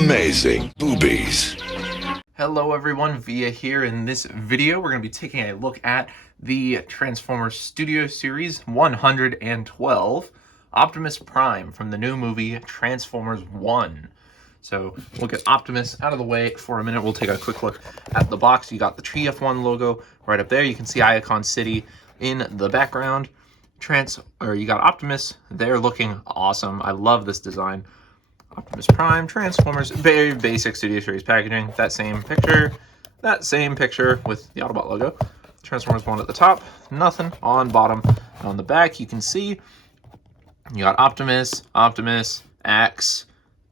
Amazing boobies. Hello everyone, Via here. In this video, we're going to be taking a look at the Transformers Studio Series 112, Optimus Prime from the new movie Transformers 1. So we'll get Optimus out of the way for a minute. We'll take a quick look at the box. You got the TF1 logo right up there. You can see Icon City in the background. You got Optimus there looking awesome. I love this design. Optimus Prime, Transformers, very basic Studio Series packaging. That same picture with the Autobot logo. Transformers 1 at the top, nothing on bottom. On the back, you can see you got Optimus, Axe,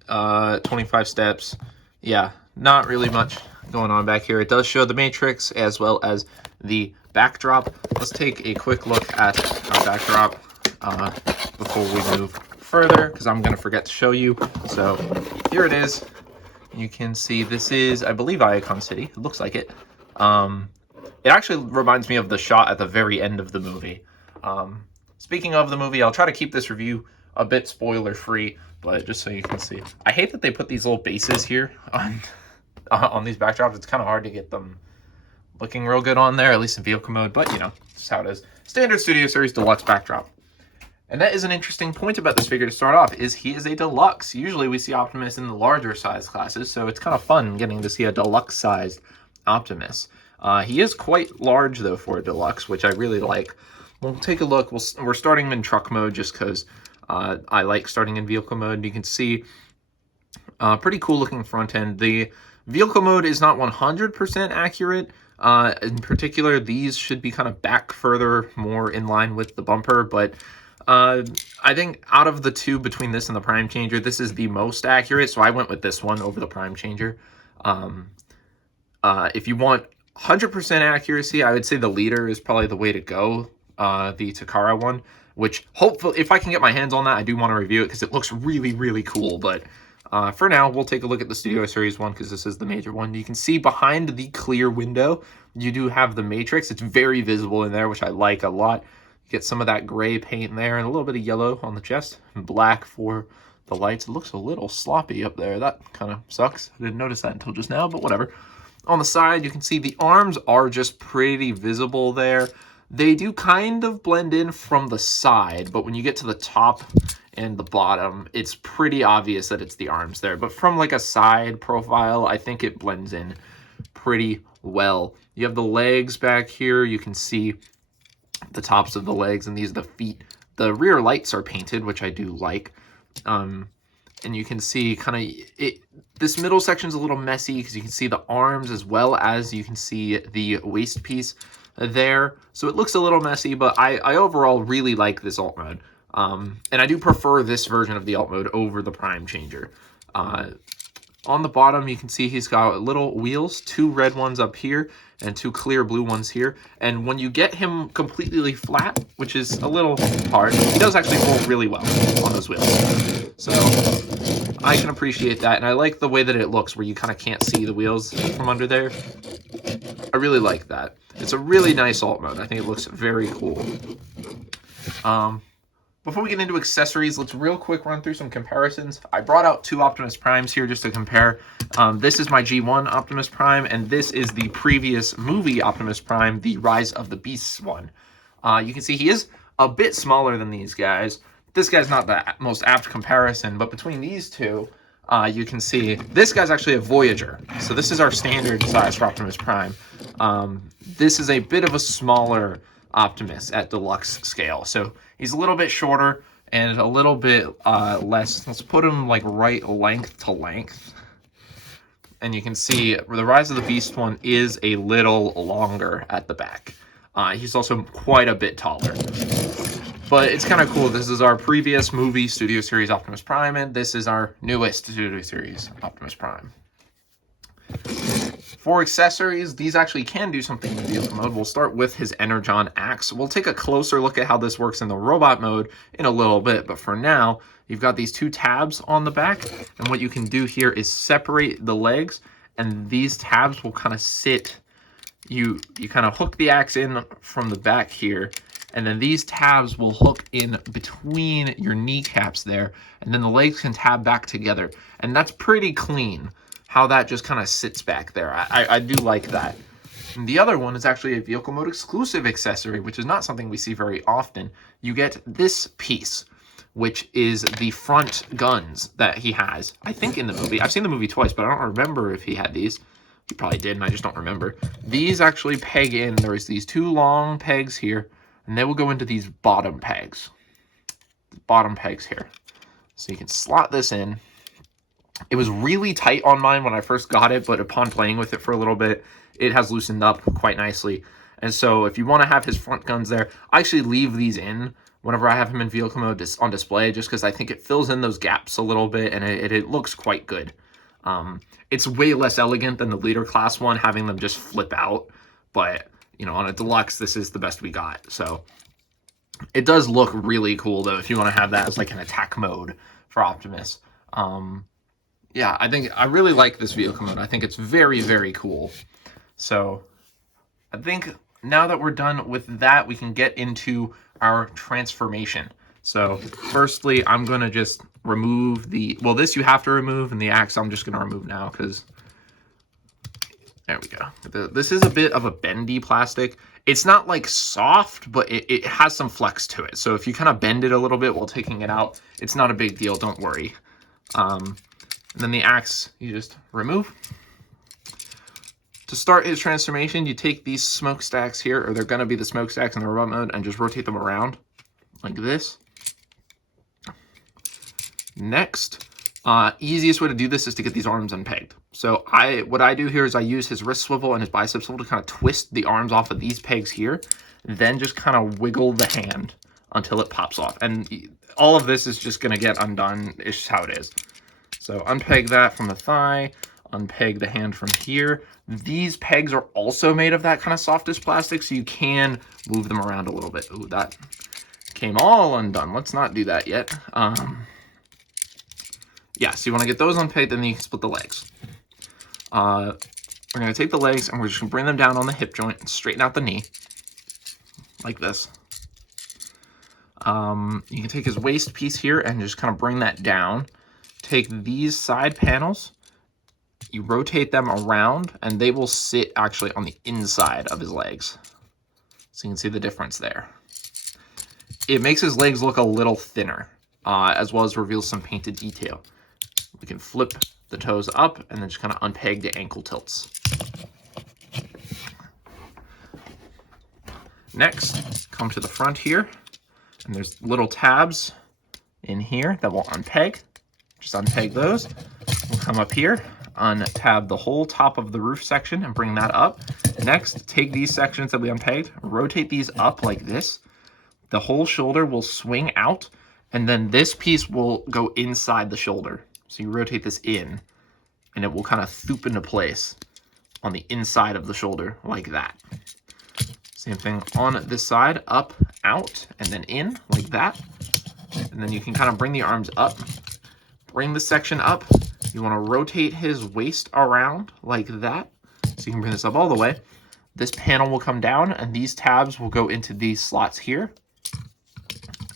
25 steps. Yeah, not really much going on back here. It does show the Matrix as well as the backdrop. Let's take a quick look at our backdrop before we move further, because I'm going to forget to show you. So here it is. You can see this is, I believe, Icon City. It looks like it. It actually reminds me of the shot at the very end of the movie. Speaking of the movie, I'll try to keep this review a bit spoiler free, but just so you can see. I hate that they put these little bases here on these backdrops. It's kind of hard to get them looking real good on there, at least in vehicle mode, but you know, that's how it is. Standard Studio Series Deluxe backdrop. And that is an interesting point about this figure to start off, is he is a deluxe. Usually we see Optimus in the larger size classes, so it's kind of fun getting to see a deluxe sized Optimus. He is quite large though for a deluxe, which I really like. We'll take a look. We're starting in truck mode just because I like starting in vehicle mode. You can see pretty cool looking front end. The vehicle mode is not 100% accurate. In particular, these should be kind of back further, more in line with the bumper, but I think out of the two between this and the Prime Changer, this is the most accurate, so I went with this one over the Prime Changer. If you want 100% accuracy, I would say the Leader is probably the way to go, the Takara one, which hopefully, if I can get my hands on that, I do want to review it because it looks really, really cool, but for now, we'll take a look at the Studio Series one because this is the major one. You can see behind the clear window, you do have the Matrix. It's very visible in there, which I like a lot. Get some of that gray paint there and a little bit of yellow on the chest and black for the lights. It looks a little sloppy up there. That kind of sucks. I didn't notice that until just now, but whatever. On the side, you can see the arms are just pretty visible there. They do kind of blend in from the side, but when you get to the top and the bottom, it's pretty obvious that it's the arms there. But from like a side profile, I think it blends in pretty well. You have the legs back here. You can see the tops of the legs, and these are the feet. The rear lights are painted, which I do like. And you can see kind of this middle section's a little messy because you can see the arms as well as you can see the waist piece there. So it looks a little messy, but I overall really like this alt mode. And I do prefer this version of the alt mode over the Prime Changer. On the bottom, you can see he's got little wheels, 2 red ones up here and 2 clear blue ones here. And when you get him completely flat, which is a little hard, he does actually roll really well on those wheels. So I can appreciate that. And I like the way that it looks where you kind of can't see the wheels from under there. I really like that. It's a really nice alt mode. I think it looks very cool. Before we get into accessories, let's real quick run through some comparisons. I brought out 2 Optimus Primes here just to compare. This is my G1 Optimus Prime, and this is the previous movie Optimus Prime, the Rise of the Beasts one. You can see he is a bit smaller than these guys. This guy's not the most apt comparison, but between these two, you can see this guy's actually a Voyager. So this is our standard size for Optimus Prime. This is a bit of a smaller Optimus at deluxe scale. So he's a little bit shorter and a little bit less. Let's put him like right length to length. And you can see the Rise of the Beast one is a little longer at the back. He's also quite a bit taller. But it's kind of cool. This is our previous movie Studio Series Optimus Prime, and this is our newest Studio Series Optimus Prime. For accessories, these actually can do something in vehicle mode. We'll start with his Energon Axe. We'll take a closer look at how this works in the robot mode in a little bit, but for now, you've got these 2 tabs on the back, and what you can do here is separate the legs, and these tabs will kind of sit. You kind of hook the axe in from the back here, And then these tabs will hook in between your kneecaps there, and then the legs can tab back together. And that's pretty clean, how that just kind of sits back there. I do like that. And the other one is actually a vehicle mode exclusive accessory, which is not something we see very often. You get this piece, which is the front guns that he has, I think, in the movie. I've seen the movie twice, but I don't remember if he had these. He probably did, and I just don't remember. These actually peg in. There's these two long pegs here, and they will go into these bottom pegs. Bottom pegs here. So you can slot this in. It was really tight on mine when I first got it, but upon playing with it for a little bit, it has loosened up quite nicely. And so if you want to have his front guns there, I actually leave these in whenever I have him in vehicle mode on display, just because I think it fills in those gaps a little bit, and it looks quite good. It's way less elegant than the leader class one, having them just flip out. But, you know, on a deluxe, this is the best we got. So it does look really cool, though, if you want to have that as like an attack mode for Optimus. Yeah, I really like this vehicle mode. I think it's very, very cool. So I think now that we're done with that, we can get into our transformation. So firstly, I'm going to just remove well, this you have to remove, and the axe I'm just going to remove now because there we go. This is a bit of a bendy plastic. It's not like soft, but it has some flex to it. So if you kind of bend it a little bit while taking it out, it's not a big deal. Don't worry. And then the axe you just remove. To start his transformation, you take these smokestacks here, or they're going to be the smokestacks in the robot mode, and just rotate them around like this. Next, easiest way to do this is to get these arms unpegged. So what I do here is I use his wrist swivel and his bicep swivel to kind of twist the arms off of these pegs here, then just kind of wiggle the hand until it pops off. And all of this is just going to get undone. It's just how it is. So unpeg that from the thigh, unpeg the hand from here. These pegs are also made of that kind of softest plastic, so you can move them around a little bit. Ooh, that came all undone. Let's not do that yet. Yeah, so you want to get those unpegged, then you can split the legs. We're going to take the legs, and we're just going to bring them down on the hip joint and straighten out the knee, like this. You can take his waist piece here and just kind of bring that down. Take these side panels, you rotate them around, and they will sit actually on the inside of his legs. So you can see the difference there. It makes his legs look a little thinner, as well as reveals some painted detail. We can flip the toes up and then just kind of unpeg the ankle tilts. Next, come to the front here, and there's little tabs in here that will unpeg. Just unpeg those. We'll come up here, untab the whole top of the roof section and bring that up. Next, take these sections that we unpegged, rotate these up like this. The whole shoulder will swing out, and then this piece will go inside the shoulder. So you rotate this in, and it will kind of thoop into place on the inside of the shoulder like that. Same thing on this side, up, out, and then in like that. And then you can kind of bring the arms up, bring the section up. You want to rotate his waist around like that. So you can bring this up all the way. This panel will come down, and these tabs will go into these slots here.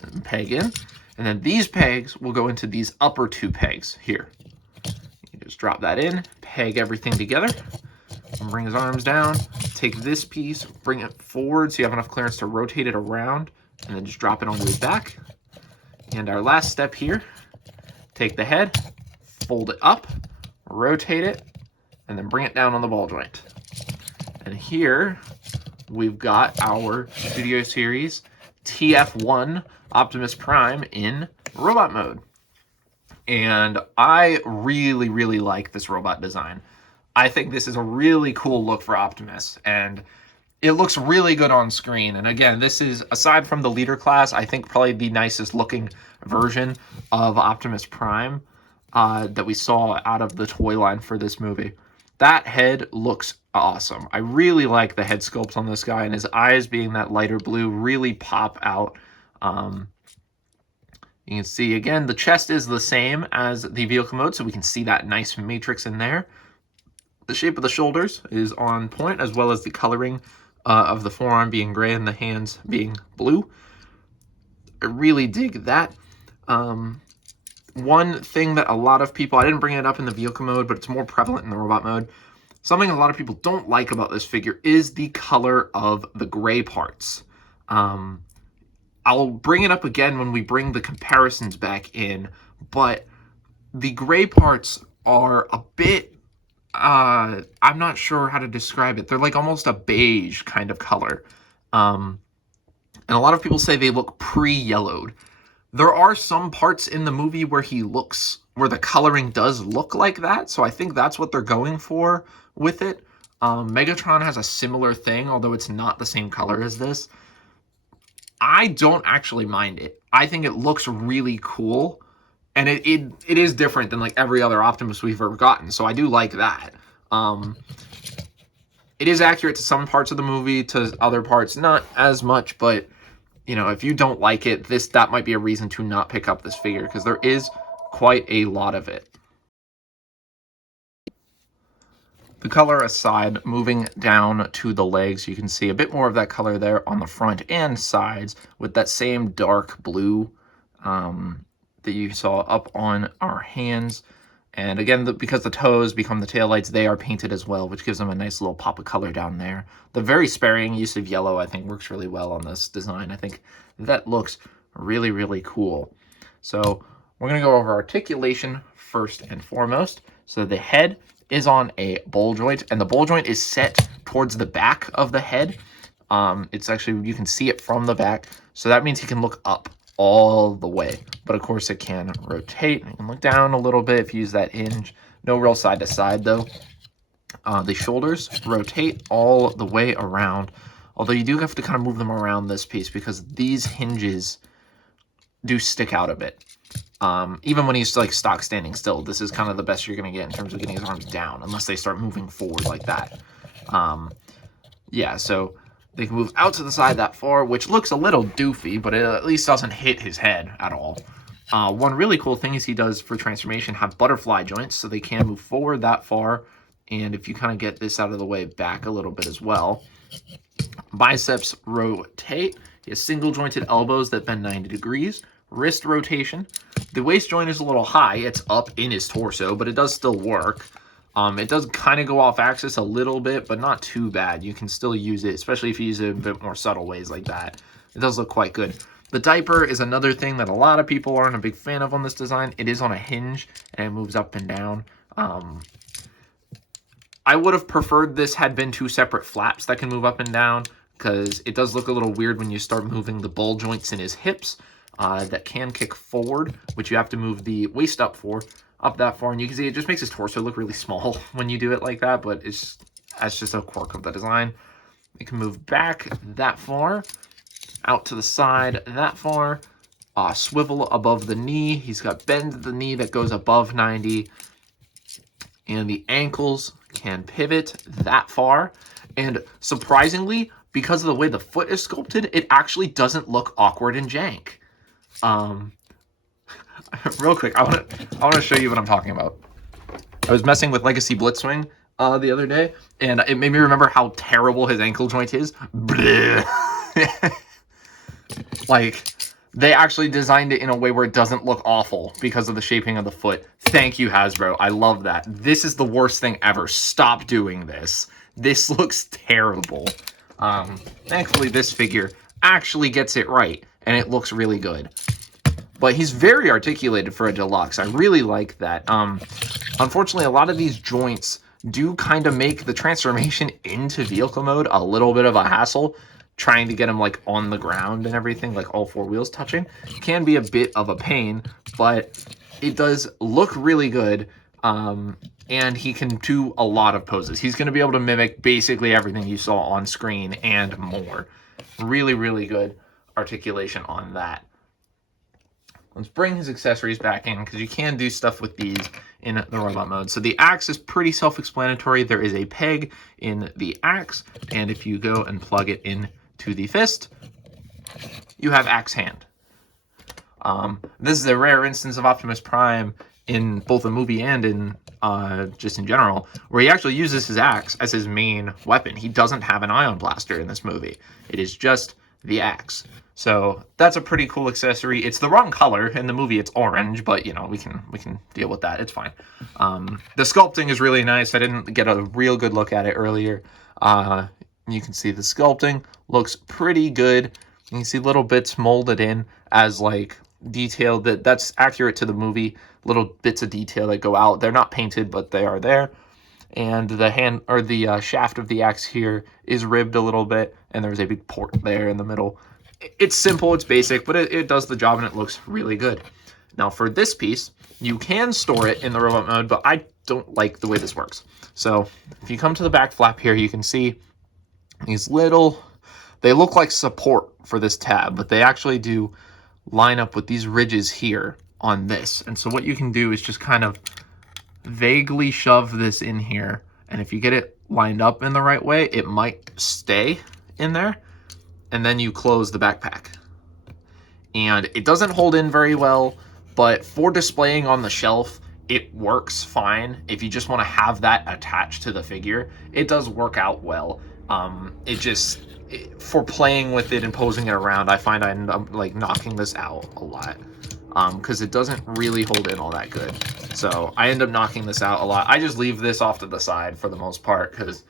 And peg in. And then these pegs will go into these upper two pegs here. You just drop that in, peg everything together, and bring his arms down. Take this piece, bring it forward so you have enough clearance to rotate it around, and then just drop it onto his back. And our last step here, take the head, fold it up, rotate it, and then bring it down on the ball joint. And here we've got our Studio Series TF1 Optimus Prime in robot mode. And I really, really like this robot design. I think this is a really cool look for Optimus, and it looks really good on screen. And again, this is, aside from the leader class, I think probably the nicest looking version of Optimus Prime that we saw out of the toy line for this movie. That head looks awesome. I really like the head sculpt on this guy, and his eyes being that lighter blue really pop out. You can see, again, the chest is the same as the vehicle mode, so we can see that nice matrix in there. The shape of the shoulders is on point, as well as the coloring of the forearm being gray and the hands being blue. I really dig that. One thing that a lot of people, I didn't bring it up in the vehicle mode, but it's more prevalent in the robot mode. Something a lot of people don't like about this figure is the color of the gray parts. I'll bring it up again when we bring the comparisons back in, but the gray parts are a bit, I'm not sure how to describe it. They're like almost a beige kind of color. And a lot of people say they look pre-yellowed. There are some parts in the movie where where the coloring does look like that, so I think that's what they're going for with it. Megatron has a similar thing, although it's not the same color as this. I don't actually mind it. I think it looks really cool, and it is different than like every other Optimus we've ever gotten, so I do like that. It is accurate to some parts of the movie, to other parts not as much, but you know, if you don't like it, that might be a reason to not pick up this figure, because there is quite a lot of it. The color aside, moving down to the legs, you can see a bit more of that color there on the front and sides with that same dark blue that you saw up on our hands. And again, because the toes become the taillights, they are painted as well, which gives them a nice little pop of color down there. The very sparing use of yellow, I think, works really well on this design. I think that looks really, really cool. So we're going to go over articulation first and foremost. So the head is on a ball joint, and the ball joint is set towards the back of the head. It's actually, you can see it from the back, so that means he can look up all the way, but of course it can rotate. You can look down a little bit if you use that hinge. No real side to side though. The shoulders rotate all the way around, although you do have to kind of move them around this piece because these hinges do stick out a bit. Even when he's like stock standing still, this is kind of the best you're going to get in terms of getting his arms down, unless they start moving forward like that. Yeah, so they can move out to the side that far, which looks a little doofy, but it at least doesn't hit his head at all. One really cool thing is he does for transformation have butterfly joints, so they can move forward that far. And if you kind of get this out of the way, back a little bit as well. Biceps rotate. He has single jointed elbows that bend 90 degrees. Wrist rotation. The waist joint is a little high. It's up in his torso, but it does still work. It does kind of go off axis a little bit, but not too bad. You can still use it, especially if you use it in a bit more subtle ways like that. It does look quite good. The diaper is another thing that a lot of people aren't a big fan of on this design. It is on a hinge, and it moves up and down. I would have preferred this had been two separate flaps that can move up and down, because it does look a little weird when you start moving the ball joints in his hips that can kick forward, which you have to move the waist up that far, and you can see it just makes his torso look really small when you do it like that, but that's just a quirk of the design. It can move back that far, out to the side that far, swivel above the knee. He's got bend at the knee that goes above 90, and the ankles can pivot that far. And surprisingly, because of the way the foot is sculpted, it actually doesn't look awkward and jank. Real quick, I want to show you what I'm talking about. I was messing with Legacy Blitzwing the other day, and it made me remember how terrible his ankle joint is. Like, they actually designed it in a way where it doesn't look awful because of the shaping of the foot. Thank you, Hasbro. I love that. This is the worst thing ever. Stop doing this. This looks terrible. Thankfully, this figure actually gets it right, and it looks really good. But he's very articulated for a deluxe. I really like that. Unfortunately, a lot of these joints do kind of make the transformation into vehicle mode a little bit of a hassle. Trying to get him like on the ground and everything, like all four wheels touching, can be a bit of a pain, but it does look really good. And he can do a lot of poses. He's going to be able to mimic basically everything you saw on screen and more. Really, really good articulation on that. Let's bring his accessories back in, because you can do stuff with these in the robot mode. So the axe is pretty self-explanatory. There is a peg in the axe, and if you go and plug it in to the fist, you have axe hand. This is a rare instance of Optimus Prime in both the movie and in just in general, where he actually uses his axe as his main weapon. He doesn't have an ion blaster in this movie. It is just the axe. So that's a pretty cool accessory. It's the wrong color. In the movie it's orange, but you know, we can deal with that. It's fine. The sculpting is really nice. I didn't get a real good look at it earlier. You can see the sculpting looks pretty good. You can see little bits molded in as like detail that's accurate to the movie. Little bits of detail that go out. They're not painted, but they are there. And the hand or the shaft of the axe here is ribbed a little bit, and there's a big port there in the middle. It's simple, it's basic, but it does the job and it looks really good. Now for this piece, you can store it in the robot mode, but I don't like the way this works. So if you come to the back flap here, you can see these little, they look like support for this tab, but they actually do line up with these ridges here on this. And so what you can do is just kind of vaguely shove this in here, and if you get it lined up in the right way, it might stay in there. And then you close the backpack. And it doesn't hold in very well, but for displaying on the shelf, it works fine. If you just want to have that attached to the figure, it does work out well. For playing with it and posing it around, I find I end up like knocking this out a lot. Because it doesn't really hold in all that good. So I end up knocking this out a lot. I just leave this off to the side for the most part, because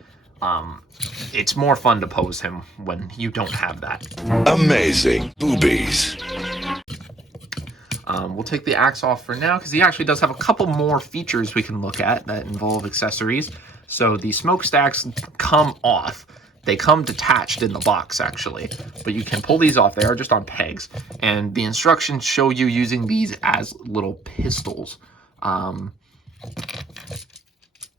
it's more fun to pose him when you don't have that. Amazing boobies. We'll take the axe off for now, because he actually does have a couple more features we can look at that involve accessories. So the smokestacks come off. They come detached in the box, actually, but you can pull these off. They are just on pegs, and the instructions show you using these as little pistols.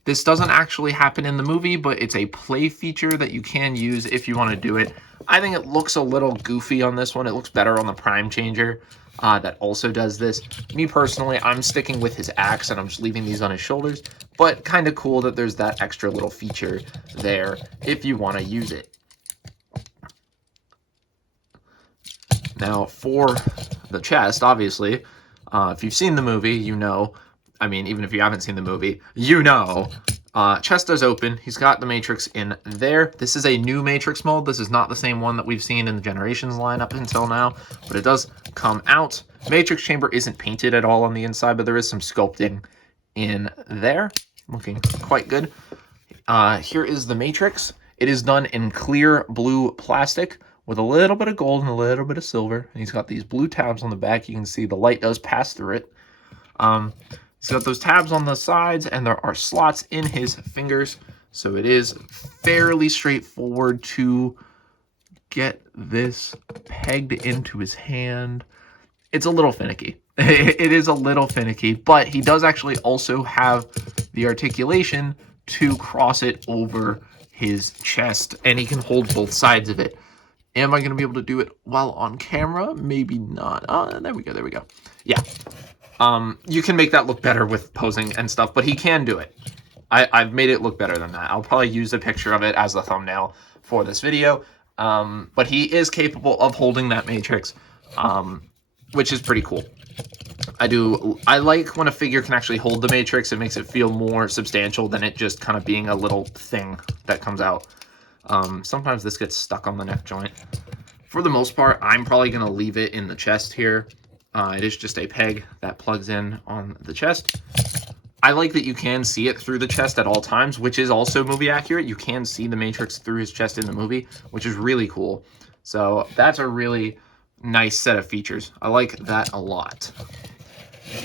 This doesn't actually happen in the movie, but it's a play feature that you can use if you want to do it. I think it looks a little goofy on this one. It looks better on the Prime Changer that also does this. Me personally, I'm sticking with his axe, and I'm just leaving these on his shoulders, but kind of cool that there's that extra little feature there if you want to use it. Now, for the chest, obviously, if you've seen the movie, you know, I mean, even if you haven't seen the movie, you know, chest does open. He's got the Matrix in there. This is a new Matrix mold. This is not the same one that we've seen in the Generations line up until now, but it does come out. Matrix chamber isn't painted at all on the inside, but there is some sculpting in there. Looking quite good. Here is the Matrix. It is done in clear blue plastic with a little bit of gold and a little bit of silver. And he's got these blue tabs on the back. You can see the light does pass through it. He's got those tabs on the sides, and there are slots in his fingers. So it is fairly straightforward to get this pegged into his hand. It's a little finicky. It is a little finicky, but he does actually also have the articulation to cross it over his chest, and he can hold both sides of it. Am I going to be able to do it while on camera? Maybe not. There we go. Yeah. You can make that look better with posing and stuff, but he can do it. I've made it look better than that. I'll probably use a picture of it as a thumbnail for this video. But he is capable of holding that Matrix, which is pretty cool. I like when a figure can actually hold the Matrix. It makes it feel more substantial than it just kind of being a little thing that comes out. Sometimes this gets stuck on the neck joint. For the most part, I'm probably going to leave it in the chest here. It is just a peg that plugs in on the chest. I like that you can see it through the chest at all times, which is also movie accurate. You can see the Matrix through his chest in the movie, which is really cool. So that's a really nice set of features. I like that a lot.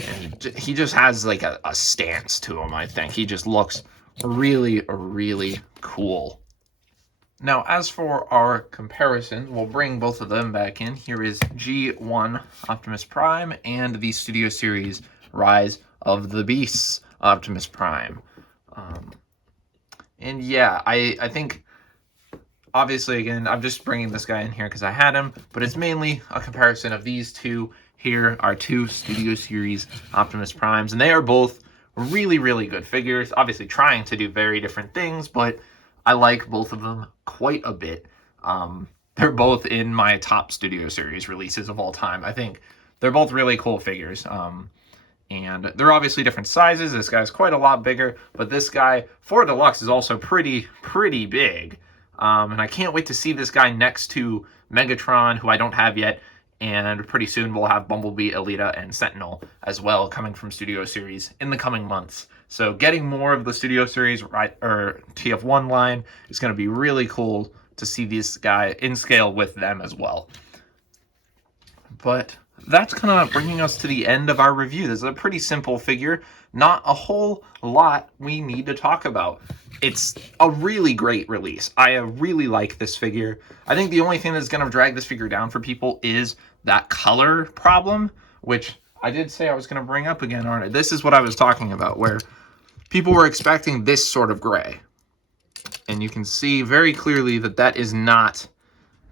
And he just has like a stance to him, I think. He just looks really, really cool. Now, as for our comparison, we'll bring both of them back in. Here is G1 Optimus Prime and the Studio Series Rise of the Beasts Optimus Prime. And yeah, I think, obviously, again, I'm just bringing this guy in here because I had him, but it's mainly a comparison of these two. Here are two Studio Series Optimus Primes, and they are both really, really good figures. Obviously, trying to do very different things, but I like both of them quite a bit. They're both in my top Studio Series releases of all time. I think they're both really cool figures. And they're obviously different sizes. This guy's quite a lot bigger, but this guy, 4 Deluxe, is also pretty big. And I can't wait to see this guy next to Megatron, who I don't have yet, and pretty soon we'll have Bumblebee, Alita, and Sentinel as well coming from Studio Series in the coming months. So getting more of the Studio Series or TF1 line is going to be really cool to see this guy in scale with them as well. But that's kind of bringing us to the end of our review. This is a pretty simple figure. Not a whole lot we need to talk about. It's a really great release. I really like this figure. I think the only thing that's going to drag this figure down for people is that color problem, which I did say I was going to bring up again, aren't I? This is what I was talking about, where people were expecting this sort of gray. And you can see very clearly that that is not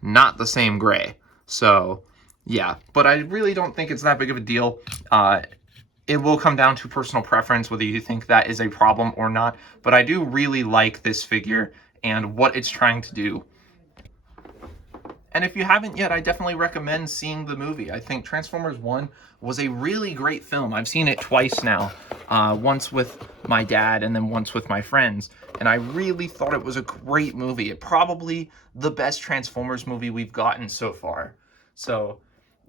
the same gray. So, yeah. But I really don't think it's that big of a deal. It will come down to personal preference, whether you think that is a problem or not. But I do really like this figure and what it's trying to do. And if you haven't yet, I definitely recommend seeing the movie. I think Transformers 1 was a really great film. I've seen it twice now, once with my dad and then once with my friends. And I really thought it was a great movie. Probably the best Transformers movie we've gotten so far. So,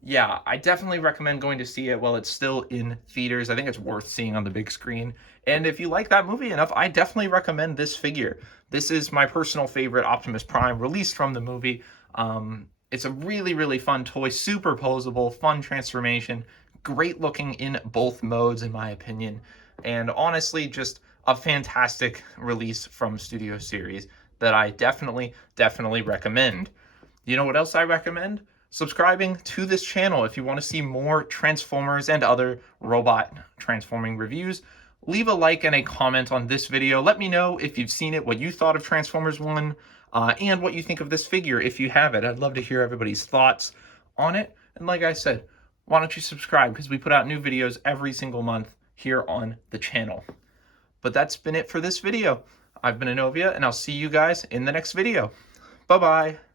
yeah, I definitely recommend going to see it while it's still in theaters. I think it's worth seeing on the big screen. And if you like that movie enough, I definitely recommend this figure. This is my personal favorite Optimus Prime released from the movie. It's a really fun toy, super posable, fun transformation, great looking in both modes in my opinion, and honestly just a fantastic release from Studio Series that I definitely recommend. You know what else I recommend? Subscribing to this channel if you want to see more Transformers and other robot transforming reviews. Leave a like and a comment on this video. Let me know if you've seen it, what you thought of Transformers 1, and what you think of this figure if you have it. I'd love to hear everybody's thoughts on it. And like I said, why don't you subscribe, because we put out new videos every single month here on the channel. But that's been it for this video. I've been Anovia, and I'll see you guys in the next video. Bye-bye.